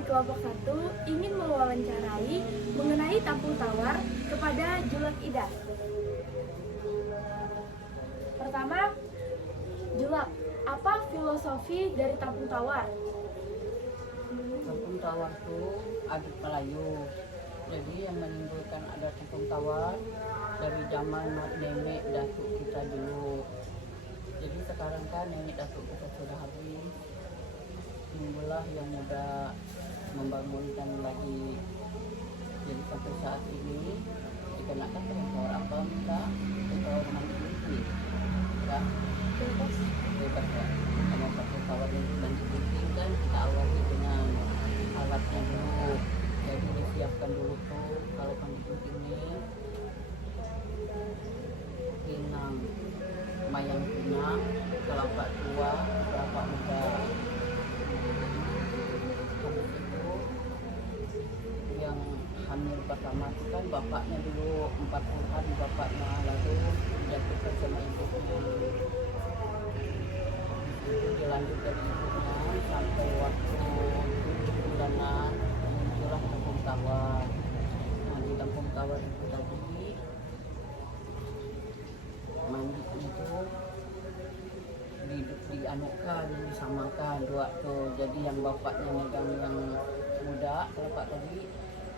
dari kelompok 1 ingin mewawancarai mengenai Tampung Tawar kepada Julek Ida. Pertama, Julek, apa filosofi dari Tampung Tawar? Kampung Tawar itu adat Melayu. Jadi yang menimbulkan ada Kampung Tawar dari zaman nenek datuk kita dulu. Jadi sekarang kan nenek datuk kita sudah habis, timbullah yang muda membangunkan lagi. Jadi sampai saat ini dikenakan Kampung Tawar apa minta Tawar mandi ya bebas ya. Sama Kampung Tawar itu dan dibikinkan kita awali dengan alatnya dulu. Jadi disiapkan dulu tuh kalau mandi ini pinang, mayang pinang, kelapa tua, kelapa muda. Habis itu yang hamil pertama itu kan bapaknya dulu 40 hari bapaknya, lalu dijatuhkan sama ibunya. Itu dilanjut dari ibunya sampai waktu 7 bulanan muncullah Kampung Tawar. Nah di Kampung Tawar itu tadi mandi itu dianukan, disamakan dua tuh. Jadi yang bapaknya megang yang muda kelapa tadi,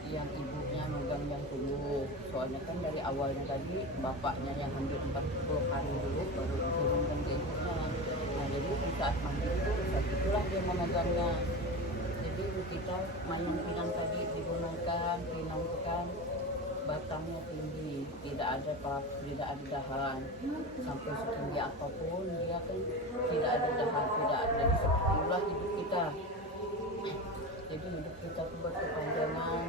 yang ibunya megang yang dulu. Soalnya kan dari awalnya tadi bapaknya yang hampir 40 hari dulu baru diturunkan ke ibunya. Nah jadi saat mandi itu saat itulah dia memegangnya. Jadi kita mayang pinang tadi digunakan, pinang itu kan batangnya tinggi, tidak ada dahan, sampai setinggi apapun dia kan tidak ada dahan, tidak ada. Seperti itulah hidup kita. Jadi hidup kita itu berkepanjangan,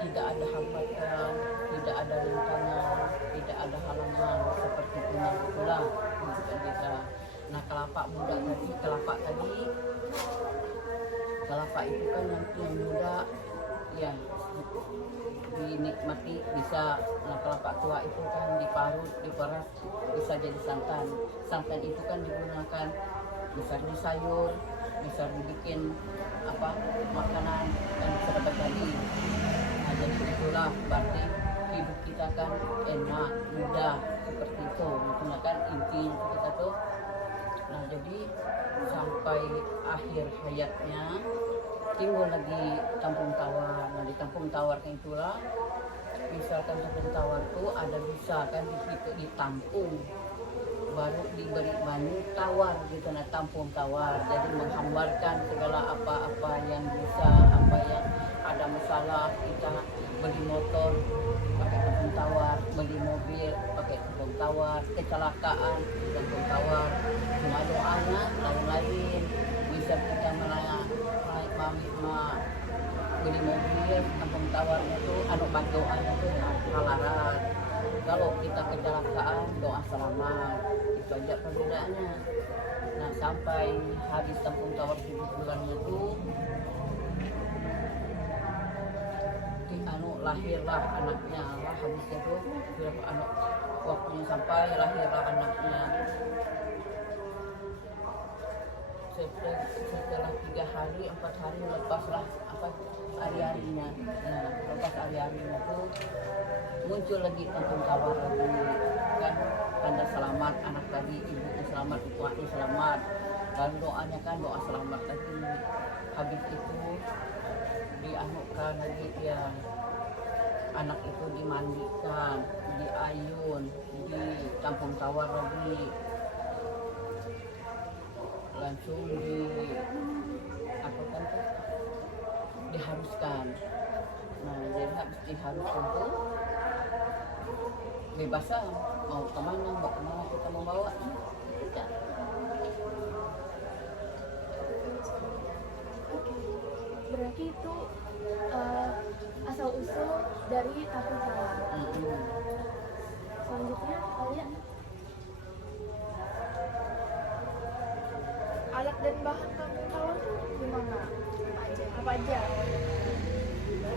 tidak ada hambatan, tidak ada rintangan, tidak ada halangan, seperti itulah hidup kita. Nah kelapa muda tadi, kelapa itu kan nanti yang muda ya dinikmati bisa. Nah kelapa tua itu kan diparut, diperas bisa jadi santan. Santan itu kan digunakan bisa di sayur, bisa dibikin makanan dan bisa dapat jadi. Nah jadi itulah berarti hidup kita kan enak, mudah seperti itu. Nah kan intinya kita tuh. Nah jadi sampai akhir hayatnya timbul lagi Kampung Tawar. Nah di Kampung Tawar itulah misalkan Kampung Tawar itu ada bisa kan ditampung, baru diberi banyu tawar gitu. Nah Kampung Tawar jadi menghambarkan segala apa-apa yang bisa, apa yang ada masalah, kita beli motor pakai Kampung Tawar, beli mobil pakai Kampung Tawar, kecelakaan Kampung Tawar. Cuma doanya lain-lain, bisa kita beli mobil Kampung Tawarnya tuh doanya tuh halaran. Kalau kita kecelakaan doa selamat, itu aja perbedaannya. Nah sampai habis Kampung Tawar 7 bulannya tuh lahirlah anaknya. Lah habisnya tuh berapa anak waktunya sampai lahirlah anaknya. Setelah 3 hari 4 hari lepaslah hari-harinya. Nah lepas hari-harinya tuh muncul lagi Kampung Tawar lagi kan, tanda selamat anak tadi, ibunya selamat, bapaknya selamat, lalu doanya kan doa selamat lagi. Habis itu dianukan lagi ya, anak itu dimandikan, diayun di Kampung Tawar lagi, langsung diharuskan. Nah jadi habis diharuskan tuh bebasan mau kemana kita mau bawa tidak. Berarti itu asal usul dari Kampung Tawar. Selanjutnya kalian alat dan bahan Kampung Tawar tuh gimana? Apa aja?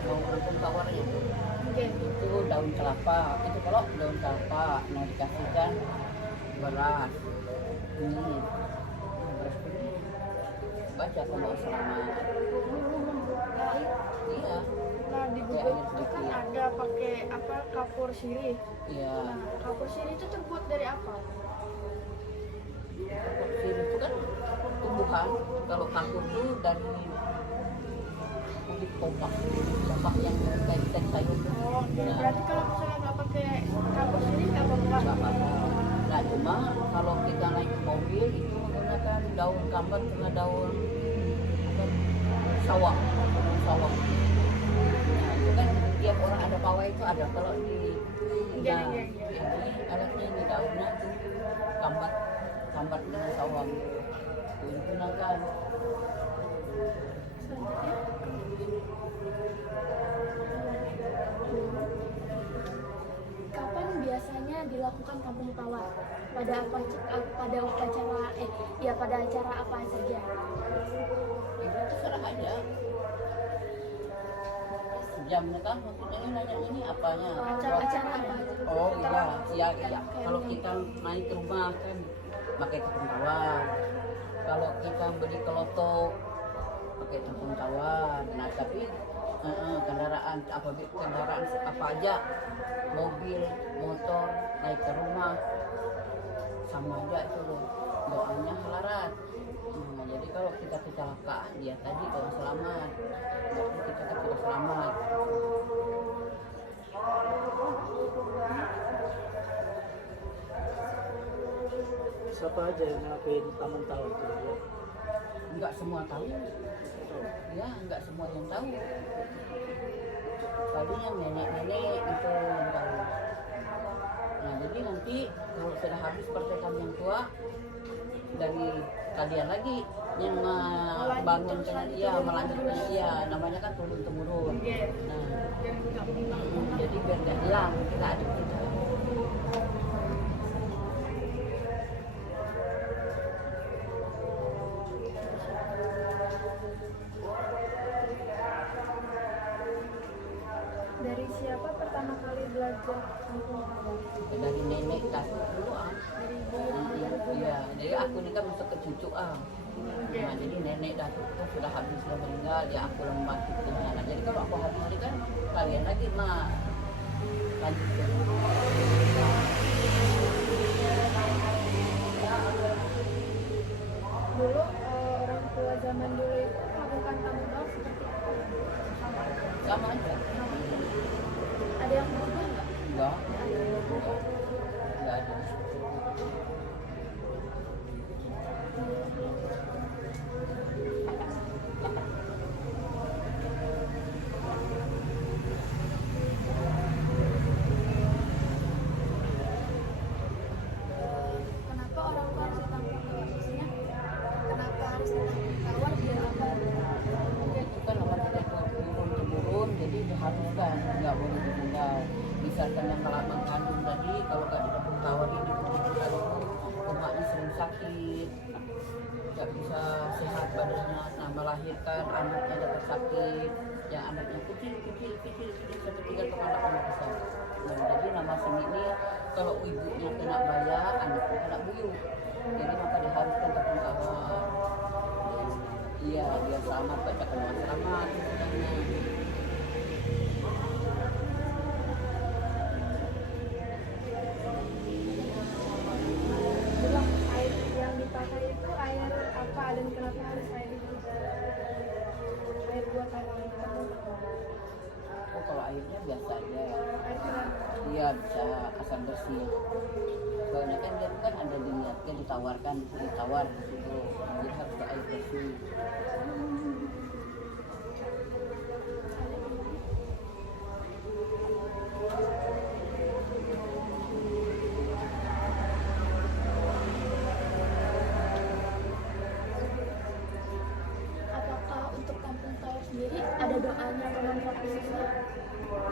Mau Kampung Tawarnya tuh Mungkin itu daun kelapa. Itu kalau daun kelapa nah dikasihkan beras ini, beras ini aja kalau selamat. Nah, Iya, nah di Google itu kan ada pakai apa kapur sirih. iya. Nah, kapur sirih itu terbuat dari apa? Kapur itu kan tumbuhan. Kalau kapur itu dari kulit kopak yang kayak ikan sayur. Oh, berarti kalau misalnya nggak pakai kapur sirih nggak apa-apa. Nggak apa-apa. Nah cuma kalau kita naik ke mobil itu menggunakan daun kambat sama daun apa, sawang, sawang. Nah itu kan tiap orang ada pawai itu ada. Kalau di Iya, nah, iya, iya. ini alatnya ini daunnya itu kambat, kambat dengan sawang itu digunakan. Selanjutnya, kapan biasanya dilakukan kampung tawar? Pada upacara pada acara apa saja? Itu terserah aja. Jamnya kan maksudnya ini nanya ini apanya? Acara apa? Oh iya, iya, iya. Kalau kita naik ke rumah kan pakai tepung tawar. Kalau kita beli ke loto pakai tepung tawar. Nah tapi kendaraan apa aja, mobil, motor, naik ke rumah sama aja itu loh. Doanya halarat. Nah, jadi kalau kita kecelakaan dia tadi kalau selamat, berarti kita kan sudah selamat. Siapa aja yang ngelakuin taman tawar itu ya? Enggak semua tahu, ya enggak semua yang tahu. Paling yang nenek-nenek itu yang tahu. Nah jadi nanti kalau sudah habis pertemuan yang tua dari kalian lagi yang membangunkan, ya melanjutkan, ya namanya kan turun temurun. Iya. Nah Biar nggak hilang. jadi biar nggak hilang kita aduk kita. Dari siapa pertama kali belajar kampung tawar? Dari nenek datuk dulu Dari ibu. Iya, jadi aku ini kan masuk ke cucu Nah, jadi nenek datuk itu sudah habis sudah meninggal, ya aku yang membantunya. Nah, jadi kalau aku habis ini kan kalian lagi lanjutkan. Dulu orang tua zaman dulu itu melakukan kampung tawar seperti apa? Sama aja. Ada yang berubah nggak? Enggak. Enggak ada. Kenapa orang tua harus ditangkap tawar? Maksudnya, kenapa harus ditangkap tawar biar apa? Itu kan orang kita turun temurun, jadi diharuskan nggak boleh ditinggal. Misalkan yang malah mengandung tadi, kalau nggak ditepung tawar ini ditinggal itu umatnya sering sakit, nggak bisa sehat badannya. Nah melahirkan anaknya dapat sakit, yang anaknya kecil sampai 3 tahun anaknya besar. Nah jadi nama seni ini kalau ibunya kena baya, anaknya kena buyut. Jadi maka diharuskan tepung tawar. Iya, biar selamat, baca kena selamat. Bilang air yang dipakai itu air apa dan kenapa harus air itu? Air buatan kampung tawar. Oh, kalau airnya biasa aja. Air mineral. Iya, bisa asal bersih. Soalnya kan dia kan ada diniatkan ditawarkan, ditawar di situ. Jadi harus ke air bersih. Apakah untuk kampung tawar sendiri ada doanya atau mantra khususnya?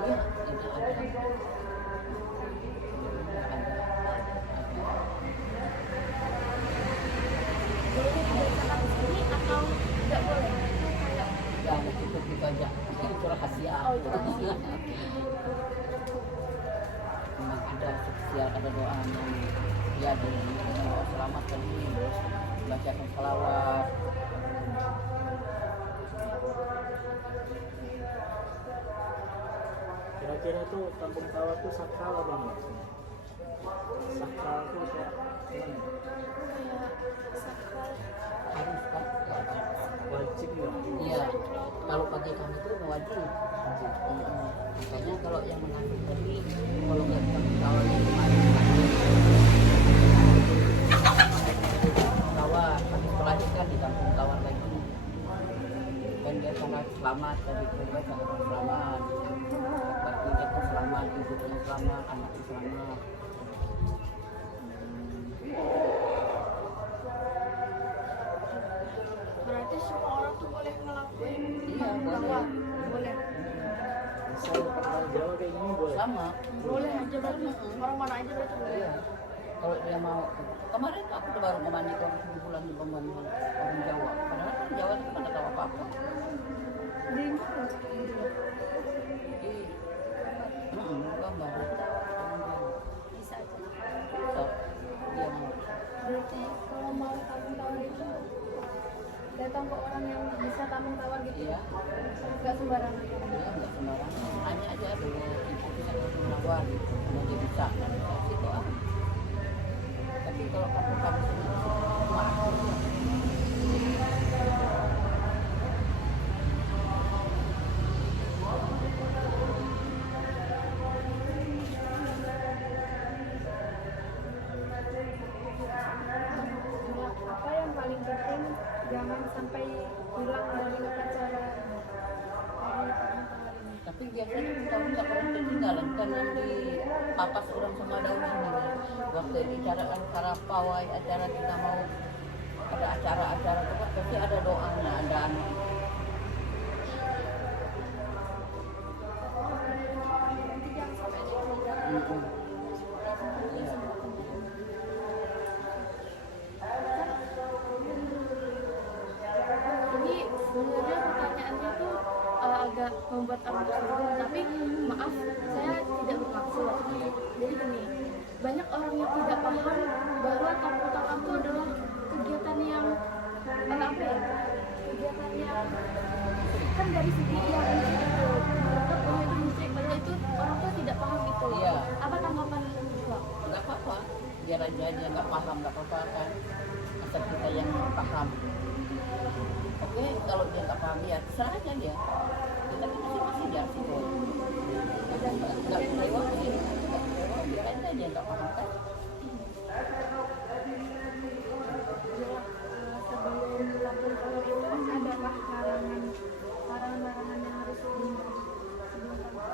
Iya, itu ada. Boleh dibacakan di sini atau tidak boleh? Kayak Ya, cukup itu aja. Itu rahasia. Oh, itu rahasia. Memang ada spesial, ada doa yang ya dari doa selamat tadi, terus bacakan salawat. kira tuh kampung tawar tuh sakral apa enggak? Sakral tuh kayak gimana? Kayak sakral. Harus kan? Wajib ya? Iya. Kalau bagi kami itu wajib. Wajib. Makanya kalau yang mengandung tadi, kalau nggak kampung tawar yang kemarin tawar, habis melahirkan di kampung tawar lagi. Dan dia sangat selamat dari keluarga, sangat selamat. Berarti dia pun selamat, ibunya selamat, anaknya selamat. Berarti semua orang tuh boleh ngelakuin Iya, tawar. boleh. Boleh. Misal orang Jawa kayak gini boleh? Sama. Boleh aja berarti. Orang mana aja berarti boleh. Iya. Kalau dia mau, kemarin aku udah baru memandikan 7 bulan di pemandian orang Jawa. Padahal kan Jawa itu nggak tahu apa-apa. Di mana? Gambar. Bisa aja. So, dia mau. Berarti kalau mau tabung tawar itu datang ke orang yang bisa tabung tawar gitu. Iya. Nggak sembarangan. Dia nggak sembarangan. Hanya aja dulu ibu bisa menawar, mau dia bisa kan gitu ah. Tapi kalau kamu sendiri maaf. Apa yang paling penting jangan sampai hilang dari upacara hari tabung tawar ini. Tapi biasanya tahun nggak pernah ketinggalan kan yang di papas orang sama daun ini waktu di acara pawai acara kita mau ada acara-acara itu kan pasti ada doanya ada anak. Nanti jangan sampai ada yang hilang. Iya. Ini sebenarnya pertanyaannya tuh agak membuat aku tersinggung, tapi maaf saya tidak bermaksud. Jadi gini, banyak orang yang tidak paham bahwa kampung tawar itu adalah kegiatan yang apa ya? Kegiatan yang kan dari segi yang musik itu, menganggap bahwa itu musik, padahal itu orang tuh tidak paham itu. Iya. Apa tanggapan Mbak? Nggak apa-apa biar aja dia nggak paham nggak apa-apa kan asal kita yang paham. Oke kalau dia nggak paham ya terserah aja dia kita masing-masing ya sih boy nggak dilewati biar aja dia nggak paham kan. Sebelum tabung tawar itu adakah larangan yang harus dihindari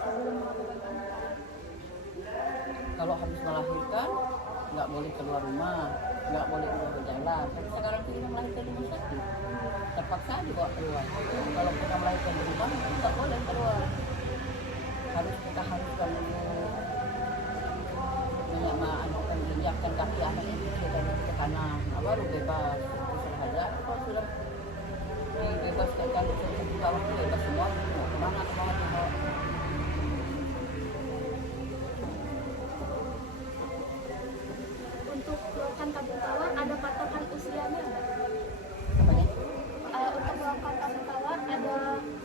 sebelum melakukan tabung tawar? Kalau habis melahirkan nggak boleh keluar rumah, nggak boleh keluar jalan. Tapi sekarang kita melahirkan di rumah sakit, terpaksa dibawa keluar. Kalau kita melahirkan di rumah itu nggak boleh keluar. Kita haruskan dulu menginjakkan kaki anak yang kecil dari ke kanan, baru bebas. Terus aja kalau sudah dibebaskan kalau sudah di bawah itu bebas semua, mau kemana dibawa. Untuk melakukan tabung tawar ada patokan usianya nggak? Apanya? Untuk melakukan tabung tawar ada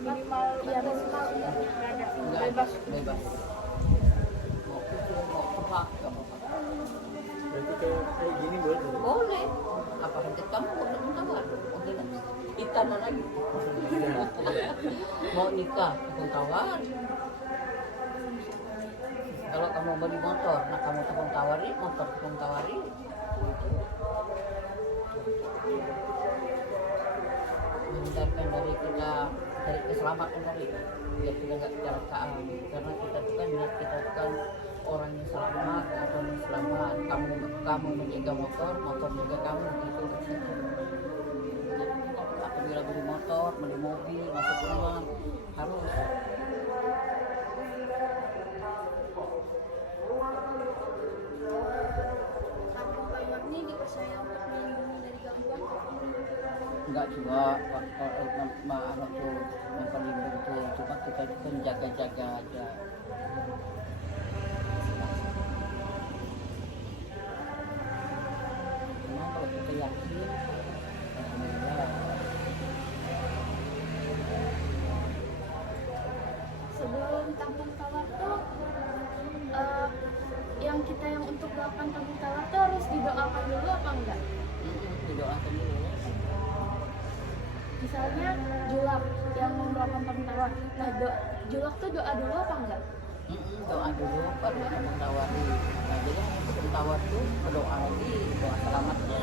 minimal minimal umurnya nggak ada Enggak, bebas. bebas. Mau kecil, mau tua, nggak apa-apa. Berarti kayak gini boleh tuh? Boleh. Apa hajat kamu mau tabung tawar? Oke lah. Kita lagi. Mau nikah tabung tawar. Kalau kamu beli motor, nah kamu tabung tawari, motor tabung tawari. Gitu. Menghindarkan dari kita dari keselamatan tadi biar kita nggak kecelakaan karena kita itu kan niat kita itu kan orang yang selamat orang yang selamat kamu menjaga motor juga kamu gitu apabila beli motor beli mobil masuk rumah harus Tabung tawar ini dipercaya untuk melindungi dari gangguan. enggak juga anak tuh yang paling betul cuma kita itu kan jaga-jaga aja. Cuma kalau kita yakin alhamdulillah. Sebelum tabung tawar tuh misalnya julak yang melakukan tabung tawar. Nah, julak tuh doa dulu apa enggak? Doa dulu baru tabung tawar. Nah, jadi tabung tawar tuh berdoa lagi, doa selamatnya.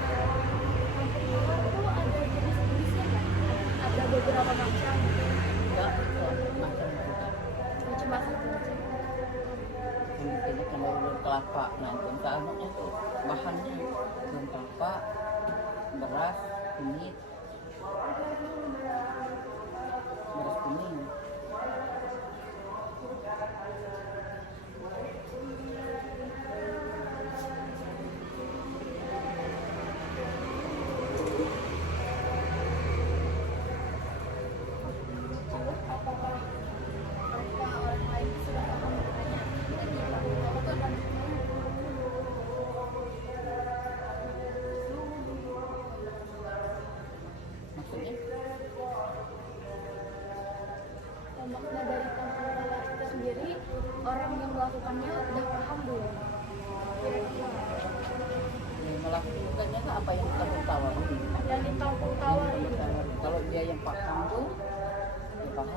Tampung tawar tuh ada jenis-jenisnya nggak? Ada beberapa macam, Enggak, itu macam juga. macam apa tuh? Ini kan daun kelapa. Nah, itu misalnya tuh bahannya daun kelapa, beras, kunyit, beras kuning. Lalu apakah orang lain sudah paham mengenainya? Atau bagaimana? Maksudnya Makna dari tampung tawar itu sendiri, orang yang melakukannya udah paham belum? Kira-kira melakukannya kan apa yang tabung tawar ini. yang di tampung tawar itu. Kalau dia yang paham tuh dia paham.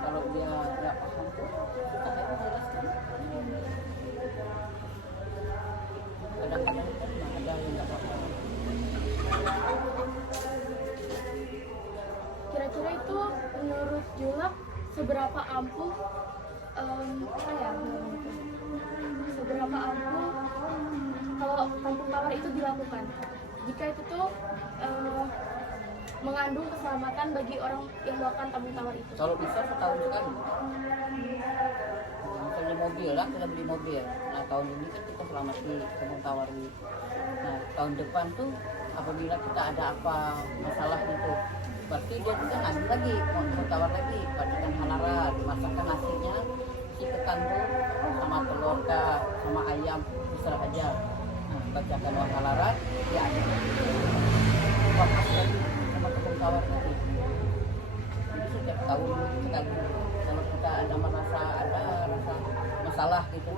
Kalau dia nggak paham tuh kita kayak menjelaskan. Kadang-kadang kan ada yang nggak paham. Kira-kira itu menurut Julak seberapa ampuh apa ya namanya itu? Seberapa ampuh kalau tampung tawar itu dilakukan? Jika itu tuh mengandung keselamatan bagi orang yang melakukan tabung tawar itu. Kalau bisa setahun sekali. Misalnya mobil lah, kita beli mobil. Nah, tahun ini kan kita selamati tabung tawar ini. Nah, tahun depan tuh apabila kita ada apa masalah gitu, berarti dia juga ngambil lagi, mau tabung tawar lagi, bagikan halaran, masakkan nasinya, si ketan tuh sama telur kah, sama ayam, terserah aja. Nah, bacakan uang halaran, dia ada. Bapak lagi sama tabung tawar lagi. Jadi setiap tahun sekali kalau kita ada merasa ada rasa masalah gitu,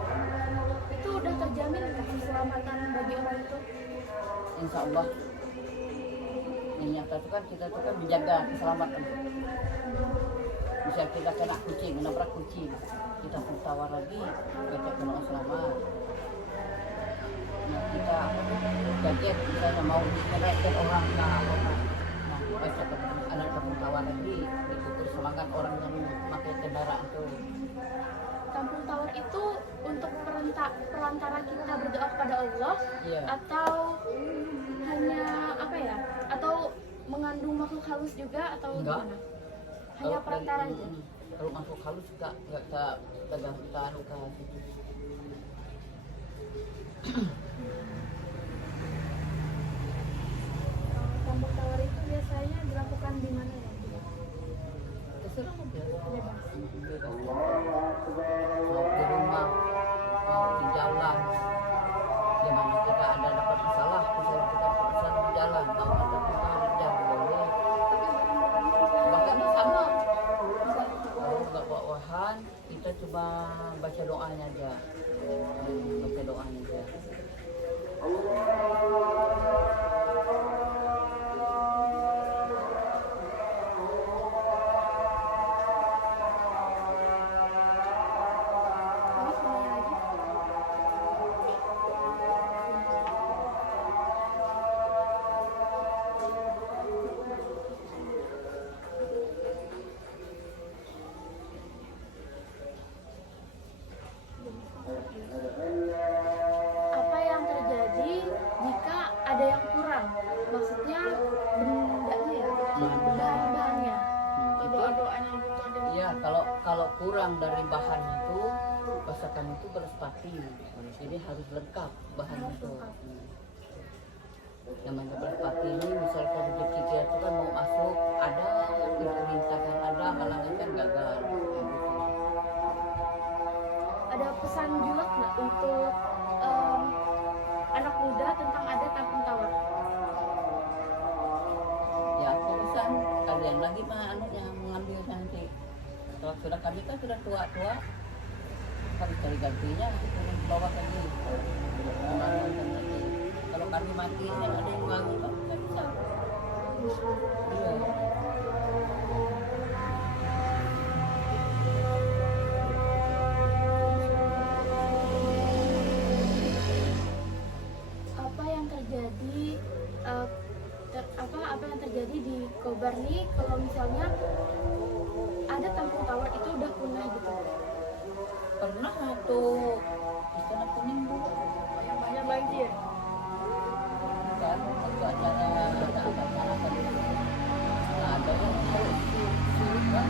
Itu udah terjamin keselamatan bagi orang itu. insya Allah yang nyata itu kan kita tuh kan menjaga keselamatan. Bisa kita kena kucing, menabrak kucing, kita pun tawar lagi, kita kena selamat. Nah, kita kaget misalnya mau menyerahkan orang nah apa nah baca ada tabung tawar lagi itu terus semangat orang yang pakai kendaraan tuh. Tampung tawar itu untuk perantara kita berdoa kepada Allah, Iya. atau hanya apa ya? Atau mengandung makhluk halus juga atau Enggak. gimana? Hanya perantara aja. Kalau masuk halus nggak kita pegang kita anu ke situ. Tampung tawar itu biasanya dilakukan di mana ya? Terserah aja. Bebas. Bebas. Mau di rumah, mau di jalan. Di mana kita ada dapat masalah, misalnya kita dapat masalah di jalan, mau ada masalah di jalan boleh. Bahkan sama. Kalau nggak bawa wahan, kita cuma baca doanya aja. Baca doanya aja. Terus mana lagi? Apa yang terjadi jika ada yang kurang? Maksudnya bendanya ya, bahan-bahannya. Doa-doanya gitu ada. Iya, kalau kurang dari bahan itu, masakan itu berespati. Jadi harus lengkap bahan itu. Namanya berespati ini misalkan rezeki untuk anak muda tentang ada kampung tawar? Ya aku pesan kalian lagi mah anunya mengambil nanti. Kalau sudah kami kan sudah tua-tua, harus cari gantinya, turun bawah lagi. Kalau kami mati yang ada yang bangun kan nggak bisa. Iya. Apa yang terjadi apa yang terjadi di Kobar nih kalau misalnya ada kampung tawar itu udah punah gitu? Pernah waktu di sana Kuning Bu, Yang banyak banjir. kan waktu acara ada acara apa gitu. Nah, ada yang mau sulit kan.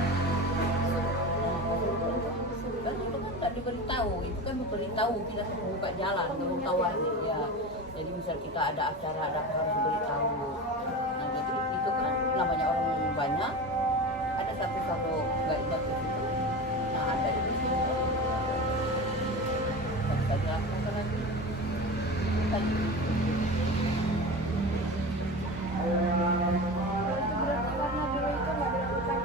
Kan itu kan tak diberitahu, itu kan memberitahu kita buka jalan kampung tawar ya. Jadi misal kita ada acara ada apa harus diberitahu. Nah jadi itu kan namanya orang banyak, ada satu nggak ingat di situ. Nah ada di situ. Bisa dilakukan lagi. Kan Berarti karena dulu itu nggak dilakukan,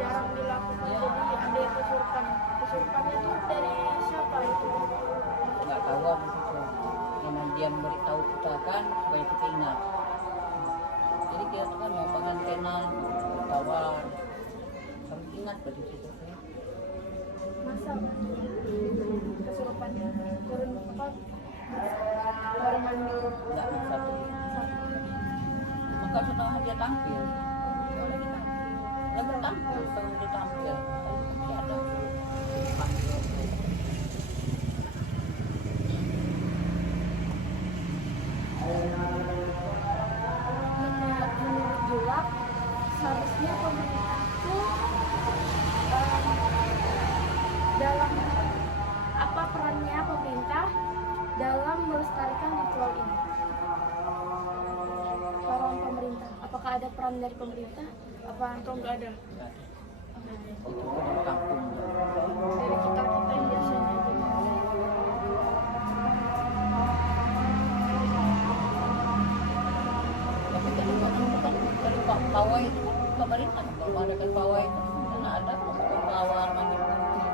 jarang dilakukan, Ya. jadi ada yang kesurupan. Kesurupannya itu dari siapa itu? nggak tahu apa itu. Memang dia memberitahu kita kan supaya kita ingat. Jadi kita tuh kan mau pengen kenal tawar, harus ingat dari situ sih. Masa kesurupannya turun apa? Orang mandi. Nggak bisa tuh. Maka setelah dia tampil, lagi tampil, setelah dia tampil, masih ada tampil. Menurut Julak, seharusnya pemerintah itu dalam apa perannya pemerintah dalam melestarikan ritual ini? Peran pemerintah, apakah ada peran dari pemerintah? Apa atau nggak ada? Itu kan dari kampung. Dari kita yang biasanya aja. Tapi kalau kan dari Pak Pawai itu kan pemerintah kalau ada kan Pawai itu karena ada pawai mandi putih.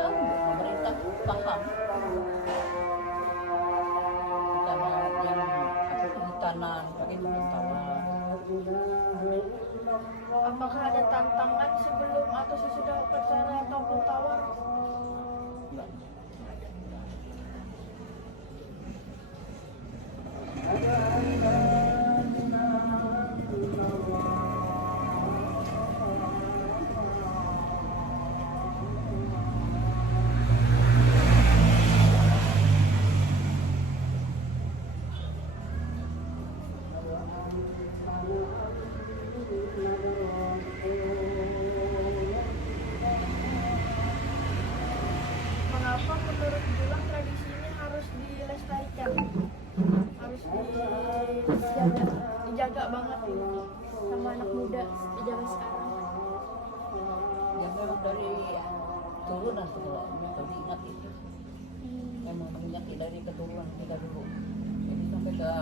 Tahu pemerintah tuh paham. Karena yang apa kehutanan pakai tawar. Apakah ada tantangan sebelum atau sesudah upacara kampung tawar? Enggak. Mengapa menurut Julak tradisi ini harus dilestarikan? Harus dijaga banget ini sama anak muda di zaman sekarang. Ya memang dari turunan tuh kalau ingat itu. Memang mengingat dari keturunan kita dulu. Jadi sampai ke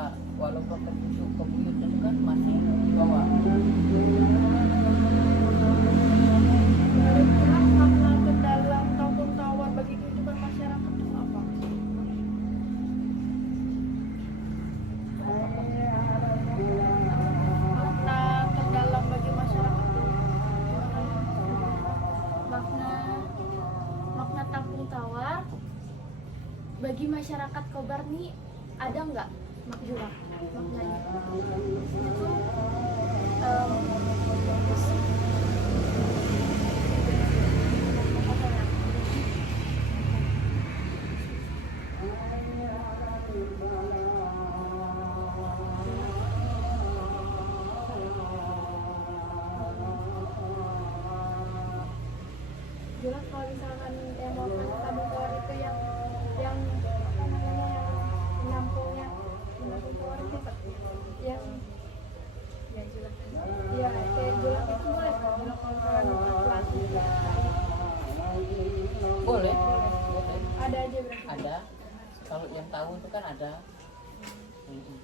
walaupun ke cucu ke buyut itu kan masih dibawa. Menurut Julak, makna mendalam kampung tawar bagi kehidupan masyarakat itu apa? Makna terdalam bagi masyarakat itu makna kampung tawar bagi masyarakat Kobar nih ada nggak Mak Julak maknanya? Itu Julak kalau misalkan yang mau ke kampung tawar itu yang apa namanya yang menampung tawar itu Pak, yang ya Julak ya kayak Julak itu boleh kan Julak kalau laki-laki Boleh, boleh. Ada aja berarti. Ada. Kalau yang tahu itu kan ada. Mm-mm.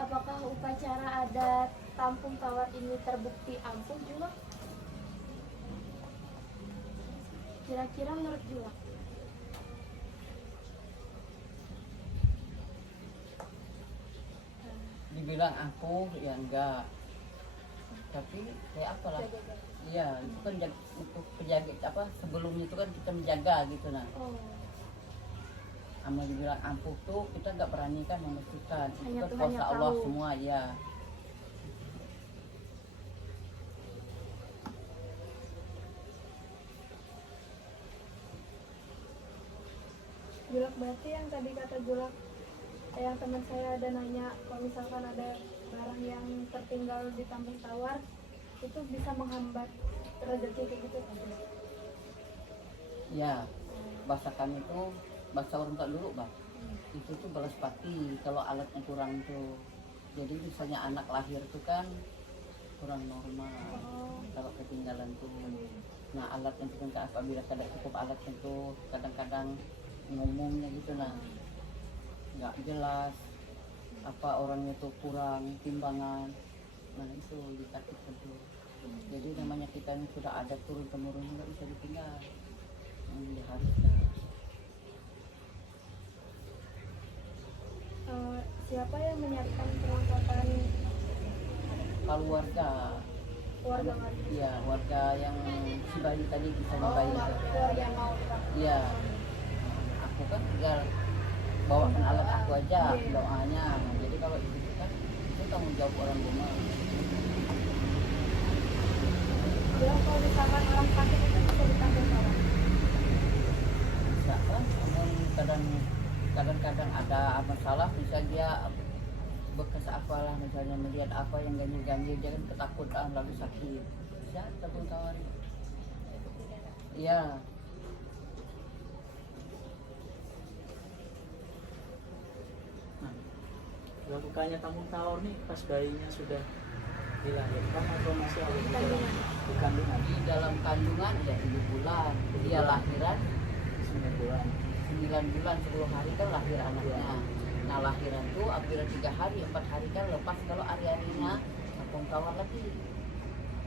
Apakah upacara adat Kampung Tawar ini terbukti ampuh juga? Kira-kira menurut Jula? Dibilang ampuh ya enggak. Tapi kayak apalah. Iya, itu kan untuk penjaga apa sebelumnya itu kan kita menjaga gitu nah. Oh, Amal dibilang ampuh tuh kita nggak berani kan memastikan. Itu Hanya kan Tuhan kuasa yang Allah tahu. semua ya. Julak berarti yang tadi kata Julak, yang teman saya ada nanya kalau misalkan ada barang yang tertinggal di Kampung Tawar itu bisa menghambat rezeki kayak gitu kan? Ya, bahasa kami itu bahasa orang tua dulu bang. Itu tuh balas pati kalau alatnya kurang tuh. Jadi misalnya anak lahir tuh kan kurang normal Oh, kalau ketinggalan tuh. Nah alatnya itu kan apabila tidak cukup alatnya tuh kadang-kadang ngomongnya gitu nah nggak jelas apa orangnya tuh kurang timbangan. Nah itu ditakutkan tuh. Jadi namanya kita ini sudah ada turun temurun nggak bisa ditinggal. Diharuskan. siapa yang menyiapkan perlengkapan Keluarga, warga warga? iya warga yang si bayi tadi bisa Oh, bayi itu. keluarga yang mau Pak. Iya, aku kan tinggal bawakan alat aku aja Iya. doanya. Nah, jadi kalau itu kan itu tanggung jawab orang rumah. Bilang kalau misalkan orang sakit itu bisa di Kampung Tawar. Bisa kan? Namun kadang-kadang ada masalah, bisa dia bekas apalah misalnya melihat apa yang ganjil-ganjil dia kan ketakutan lalu sakit. Bisa tabung tawar. Iya. Nah, dilakukannya Kampung Tawar nih pas bayinya sudah dilahirkan atau masih ada di dalam di kandungan Di dalam kandungan ya 7 bulan, dia lahiran 9 bulan. 9 bulan 10 hari kan lahir anaknya. Nah lahiran tuh apabila 3 hari 4 hari kan lepas kalau hari-harinya Kampung Tawar lagi.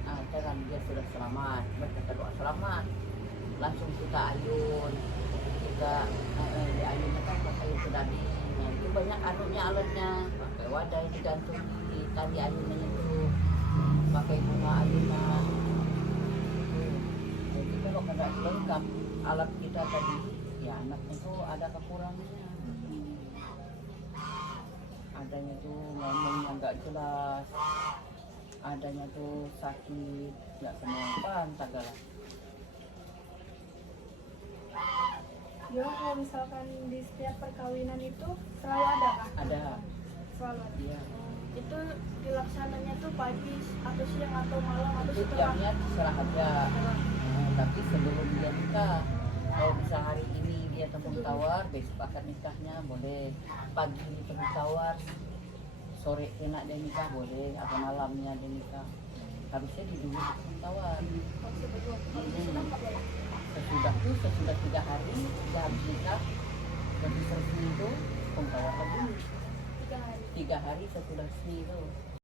Nah kan dia sudah selamat, berkata doa selamat, langsung kita ayun, kita di ayunnya kan pakai ayun tadi. Nah itu banyak anunya alatnya, pakai wadah yang digantung di tali ayunnya itu, pakai bunga ayunan. Jadi kalau kada lengkap alat kita tadi, ya anaknya itu ada kekurangannya. Adanya tuh ngomongnya nggak jelas, adanya tuh sakit, nggak semampan tagala. Bilang kalau misalkan di setiap perkawinan itu selalu ada kah? Ada, Selalu ada. dia. Itu dilaksananya tuh pagi atau siang atau malam atau Itu setelah? jamnya terserah aja. Tapi sebelum dia nikah, kalau bisa hari ini dia tembung tawar, besok akan nikahnya boleh. Pagi tembung tawar, sore kena dia nikah boleh, atau malamnya dia nikah. Harusnya di dulu tembung tawar. Oh, sebelum. Kalau sudah nggak boleh. Sesudah 3 hari dia habis nikah, habis resmi itu tembung tawar lagi. 3 hari. 3 hari sesudah resmi itu